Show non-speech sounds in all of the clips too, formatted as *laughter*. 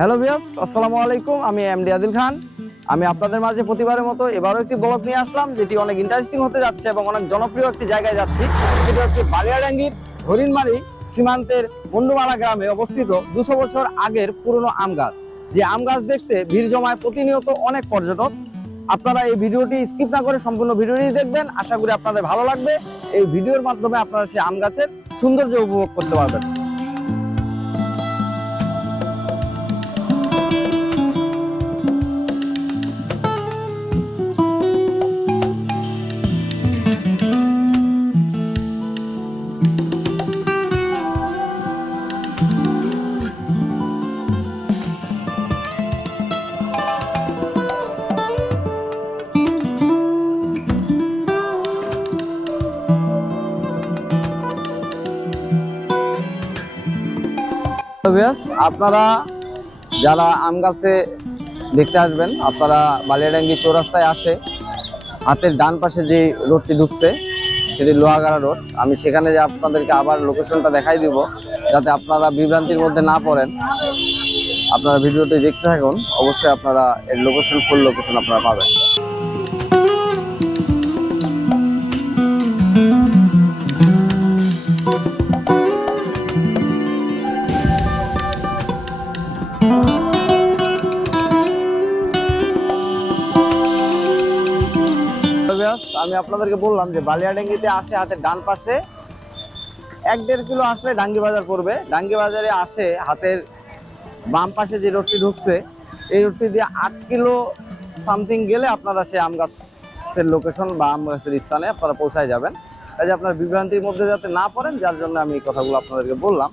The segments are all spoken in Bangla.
হ্যালো ভিয়াস আসসালামু আলাইকুম। আমি এমডি আদিল খান। আমি আপনাদের মাঝে প্রতিবারের মতো এবারও একটি ব্লগ নিয়ে আসলাম, যেটি অনেক ইন্টারেস্টিং হতে যাচ্ছে এবং অনেক জনপ্রিয় একটি জায়গায় যাচ্ছি। সেটি হচ্ছে বালিয়াডাঙ্গির হরিণমারি সীমান্তের মুন্ডুমালা গ্রামে অবস্থিত দুশো বছর আগের পুরনো আম গাছ। যে আম গাছ দেখতে ভিড় জমায় প্রতিনিয়ত অনেক পর্যটক। আপনারা এই ভিডিওটি স্কিপ না করে সম্পূর্ণ ভিডিওটি দেখবেন। আশা করি আপনাদের ভালো লাগবে। এই ভিডিওর মাধ্যমে আপনারা সেই আম গাছের সৌন্দর্য উপভোগ করতে পারবেন। ভিউয়ার্স, আপনারা যারা আম গাছে দেখতে আসবেন আপনারা বালিয়াডাঙ্গি চৌরাস্তায় আসে হাতের ডান পাশে যে রোডটি ঢুকছে সেটি লোহাগাড়া রোড। আমি সেখানে যে আপনাদেরকে আবার লোকেশনটা দেখাই দিব যাতে আপনারা বিভ্রান্তির মধ্যে না পড়েন। আপনারা ভিডিওটি দেখতে থাকুন অবশ্যই আপনারা এর লোকেশন ফুল লোকেশন আপনারা পাবেন। আমি আপনাদেরকে বললাম যে বালিয়াডাঙ্গিতে আসে হাতের ডান পাশে। এক দেড় কিলো আসলে ডাঙ্গি বাজার পড়বে। ডাঙ্গি বাজারে আসে হাতের বাম পাশে যে রোডটি ঢুকছে, এই রোডটি দিয়ে আট কিলো সামথিং গেলে আপনারা সেই আম গাছের লোকেশন বা আম গাছের স্থানে আপনারা পৌঁছায় যাবেন। কাজে আপনার বিভ্রান্তির মধ্যে যাতে না পড়েন, যার জন্য আমি এই কথাগুলো আপনাদেরকে বললাম।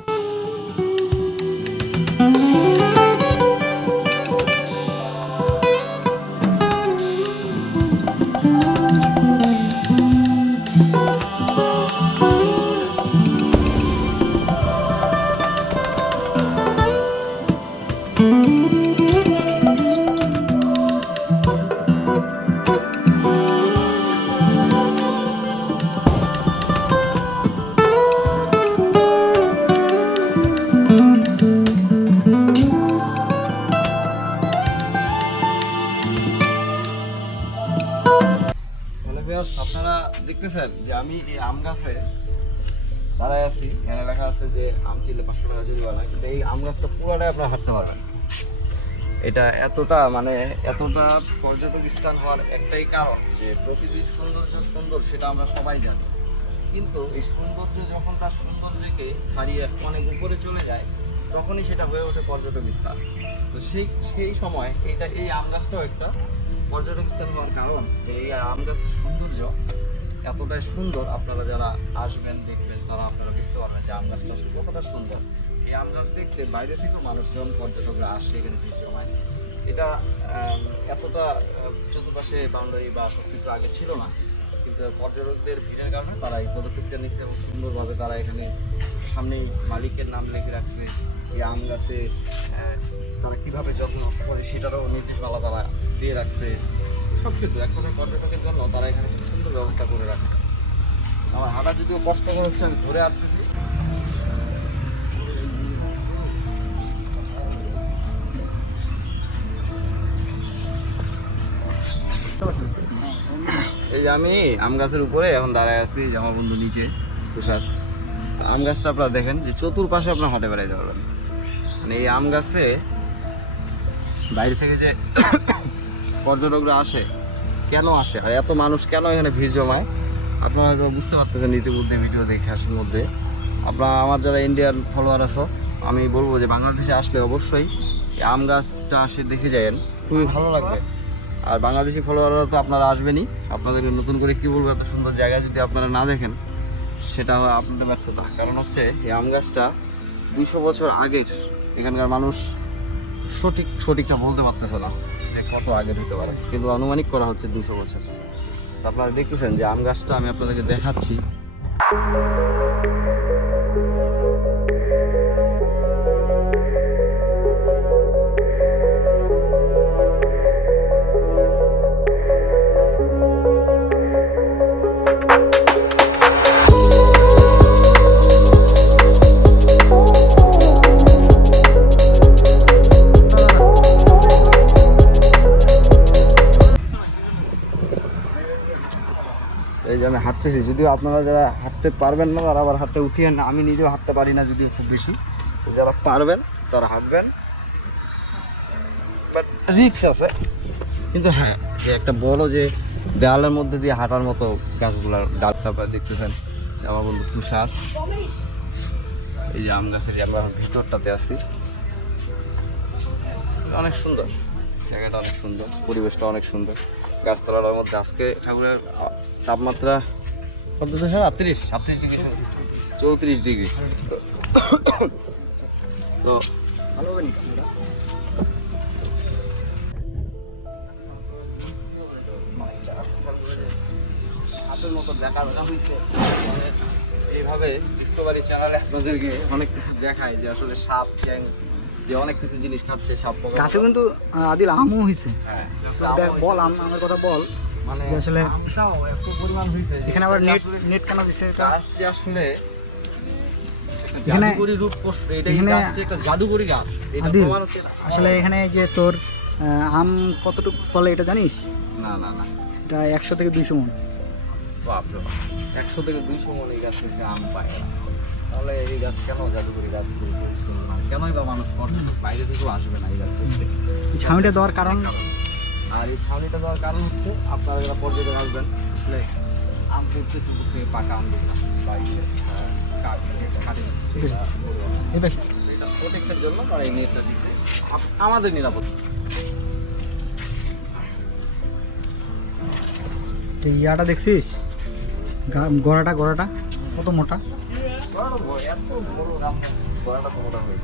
দেখতেছেন যে আমি এই আম গাছে দাঁড়ায় আছি, এখানে লেখা আছে যে আম চিলে পাঁচশো টাকা জরিমানা কিন্তু এই আম গাছটা পুরোটাই আপনারা হাঁটতে পারবেন এটা এতটা মানে এতটা পর্যটক স্থান হওয়ার একটাই কারণ যে পৃথিবীর সৌন্দর্য সুন্দর, সেটা আমরা সবাই জানি। কিন্তু এই সৌন্দর্য যখন তার সৌন্দর্যকে ছাড়িয়ে অনেক উপরে চলে যায়, তখনই সেটা হয়ে ওঠে পর্যটক স্থান। তো সেই সেই সময় এইটা এই আম গাছটাও একটা পর্যটক স্থান হওয়ার কারণ যে এই আম গাছের সৌন্দর্য এতটাই সুন্দর আপনারা যারা আসবেন, দেখবেন, তারা আপনারা বুঝতে পারবেন যে আম গাছটা কতটা সুন্দর। এই আম গাছ দেখতে বাইরে থেকেও মানুষজন পর্যটকরা আসে এখানে সময়। এটা এতটা চতুর্পাশে বাউন্ডারি বা সব কিছু আগে ছিল না। কিন্তু পর্যটকদের ভিড়ের কারণে তারা এই পদক্ষেপটা নিচ্ছে এবং সুন্দরভাবে তারা এখানে সামনেই মালিকের নাম লিখে রাখছে এই আম গাছে তারা কীভাবে যত্ন করে সেটারও নির্দেশমালা তারা দিয়ে রাখছে। সব এক কথায় পর্যটকের জন্য তারা এখানে সুন্দর ব্যবস্থা করে রাখছে। আমার হাঁটা যদিও কষ্টকর হচ্ছে, আমি ঘুরে আসতেছি। এই আমি আম গাছের উপরে এখন দাঁড়ায় আছি যে আমার বন্ধু নিচে, তুষার। আম গাছটা আপনারা দেখেন যে চতুর্পাশে আপনার হাঁটে বেড়াইতে পারবেন। মানে এই আম গাছে বাইরে থেকে যে *coughs* পর্যটকরা আসে কেন আসে? আর এত মানুষ কেন এখানে ভিড় জমায়? আপনারা হয়তো বুঝতে পারতেছেন ইতিমধ্যে ভিডিও দেখে আসার মধ্যে। আপনারা আমার যারা ইন্ডিয়ান ফলোয়ার আছো, আমি বলব যে বাংলাদেশে আসলে অবশ্যই আম গাছটা আসে দেখে যায়েন। খুবই ভালো লাগবে। আর বাংলাদেশি ফলোয়াররা তো আপনারা আসবেনই। আপনাদের নতুন করে কি বলব, এত সুন্দর জায়গা যদি আপনারা না দেখেন, সেটা আপনাদের ব্যর্থতা। কারণ হচ্ছে এই আম গাছটা দুইশো বছর আগের এখানকার মানুষ সঠিক, সঠিকটা বলতে পারতেছে না। যে কত আগের হতে পারে। কিন্তু আনুমানিক করা হচ্ছে দুশো বছর। আপনারা দেখতেছেন যে আম গাছটা আমি আপনাদেরকে দেখাচ্ছি। হাঁটতেছি, যদিও আপনারা যারা হাঁটতে পারবেন না, তারা আবার হাঁটতে উঠিয়ে না, আমি নিজেও হাঁটতে পারি না যদিও খুব বেশি। যারা পারবেন, তারা হাঁটবেন। বাট রিক্স আছে। কিন্তু হ্যাঁ যে একটা বড় যে দেওয়ালের মধ্যে দিয়ে হাঁটার মতো গাছগুলার ডাল চাপা দেখতেছেন যে আমার বন্ধু তুষার। এই যে আম গাছের যে আমরা ভিতরটাতে আছি। অনেক সুন্দর। জায়গাটা অনেক সুন্দর, পরিবেশটা অনেক সুন্দর। গাছতলার মধ্যে আজকে ঠাকুরের তাপমাত্রা কত আটত্রিশ সাতত্রিশ ডিগ্রি চৌত্রিশ ডিগ্রি। তো মতো দেখা হয়েছে এইভাবে ডিসকভারি চ্যানেলে আপনাদেরকে অনেক কিছু দেখায় যে আসলে সাপ চ্যাং যে অনেক কিছু জিনিস খাচ্ছে সাপ গাছে কিন্তু আদিল আমও হয়েছে হ্যাঁ দেখ, বল আম আমার কথা বল। মানে আসলে- পরিমাণ হয়েছে এখানে আবার নেট নেট কেন দিছে গাছ যে আসলে এখানে- রূপ করছে এটা এখানে- গাছ যে একটা জাদুকরি গাছ। এটা প্রমাণ হচ্ছে আসলে এখানে যে তোর আম কতটুকু ফলে এটা জানিস? না না না। এটা একশো থেকে দুইশো মন। বাপ। একশো থেকে দুইশো মন এই গাছ থেকে আম পায়। তাহলে এই গাছ কেন গাছ কেনই বা মানুষ বাইরে থেকেও আসবে না এই গাছ ছাউনিটা দেওয়ার কারণ? আর এই ছাউনিটা দেওয়ার কারণ হচ্ছে আপনারা যারা পর্যটক আসবেন আম পড়তেছে উপর থেকে পাকা আম জন্য তারা এই নেটটা দিচ্ছে। আমাদের নিরাপদ। ইয়াটা দেখছিস? গড়াটা গড়াটা কত মোটা? বড়, এত বড় তো মোটা হয়ে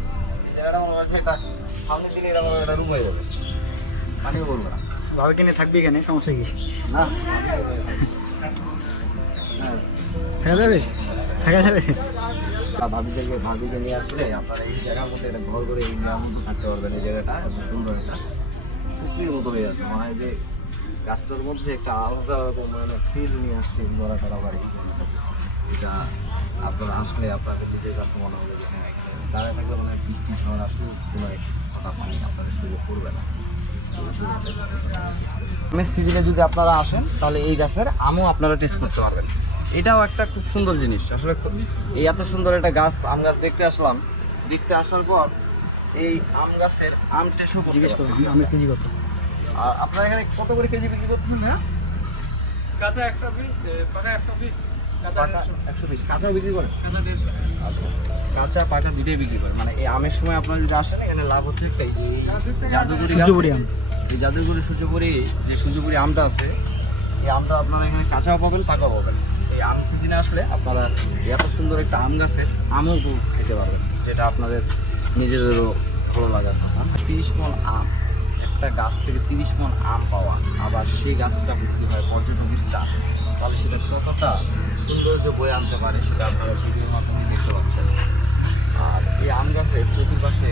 জায়গাটা মনে হচ্ছে এটা এটা মনে হয় রুম হয়ে যাবে পানিও বলব না ভাবে কিনে? থাকবি এখানে সমস্যা কি? না। হ্যাঁ থাকা যাবে? থাকা যাবে? ভাবিদেরকে ভাবিকে নিয়ে আসলে আপনারা এই জায়গার মধ্যে একটা ঘর করে এই জায়গার মধ্যে থাকতে পারবেন এই জায়গাটা সুন্দর এটা পুকুরের মতো হয়ে আছে মনে যে গাছটার মধ্যে একটা আলাদা রকম মানে ফিল নিয়ে আসছে ধরা করা বাড়ি। এটা আপনারা আসলে আপনাদের নিজের কাছে মনে হবে যে হ্যাঁ এখানে দাঁড়ায় থাকলে মানে বৃষ্টি ঝড় আসলে কোনো এক হঠাৎ পানি আপনাদের সুযোগ পড়বে না। আমের সিজনে যদি আপনারা আসেন তাহলে এই গাছের আমও আপনারা টেস্ট করতে পারবেন। এটাও একটা খুব সুন্দর জিনিস। আসলে এই এত সুন্দর একটা গাছ আম গাছ দেখতে আসলাম। দেখতে আসার পর এই আম গাছের আম টেস্টও করতে জিজ্ঞেস করো পারবেন। আমি কেজি কত আর আপনারা এখানে কত করে কেজি বিক্রি করতেছেন হ্যাঁ কাঁচা একশো বিশ পাকা একশো বিশ। একশো বিশ। কাঁচাও বিক্রি করেন কাঁচা আচ্ছা। কাঁচা পাকা দুটোই বিক্রি করে। মানে এই আমের সময় আপনারা যদি আসেন এখানে লাভ হচ্ছে একটাই এই জাদুগুড়ি আম। এই জাদুগুড়ি সূর্যপুরি যে সূর্যপুরি আমটা আছে এই আমটা আপনারা এখানে কাঁচাও পাবেন পাকাও পাবেন। এই আম সিজনে আসলে আপনারা এত সুন্দর একটা আম গাছে আমও খেতে পারবেন যেটা আপনাদের নিজেদেরও ভালো লাগার কথা। তিরিশ মন আম। একটা গাছ থেকে তিরিশ মন আম পাওয়া, আবার সেই গাছটা যদি হয় পর্যটন স্থান। তাহলে সেটা কতটা সৌন্দর্য বয়ে আনতে পারে সেটা আপনারা ভিডিওর মাধ্যমে দেখতে পাচ্ছেন। আর এই আম গাছের চতুর্পাশে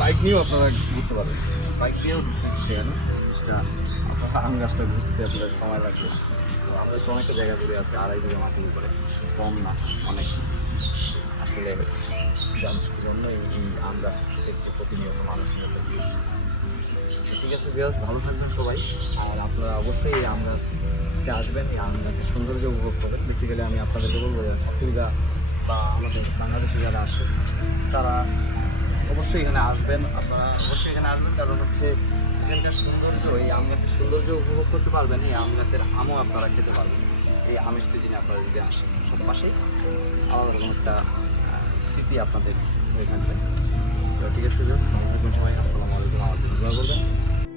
বাইক নিয়েও আপনারা ঘুরতে পারবেন বাইক নিয়েও ঘুরতে কেন সেটা আপনারা আম গাছটা ঘুরতে আপনাদের সময় লাগবে। তো আম গাছটা অনেকটা জায়গা ঘুরে আছে, আড়াই বিঘা মাটির উপরে, কম না, অনেক। আসলে যার জন্য এই এই আম গাছ দেখতে প্রতিনিয়ত মানুষ এখানে ঠিক আছে বিরাজ ভালো থাকবেন সবাই। আর আপনারা অবশ্যই এই আম গাছ আসবেন, এই আম গাছের সৌন্দর্য উপভোগ করবেন। বেসিক্যালি আমি আপনাদেরকে বলব যে অসুবিধা বা আমাদের বাংলাদেশে যারা আসে তারা অবশ্যই এখানে আসবেন। আপনারা অবশ্যই এখানে আসবেন, কারণ হচ্ছে এখানকার সৌন্দর্য, এই আম গাছের সৌন্দর্য উপভোগ করতে পারবেন, এই আম গাছের আমও আপনারা খেতে পারবেন। এই আমের সিজনে আপনারা যদি আসেন সব পাশেই, আলাদা রকম একটা স্মৃতি আপনাদের হয়ে ঠিক আছে আসসালামু আলাইকুম। জন্য দোয়া করবেন।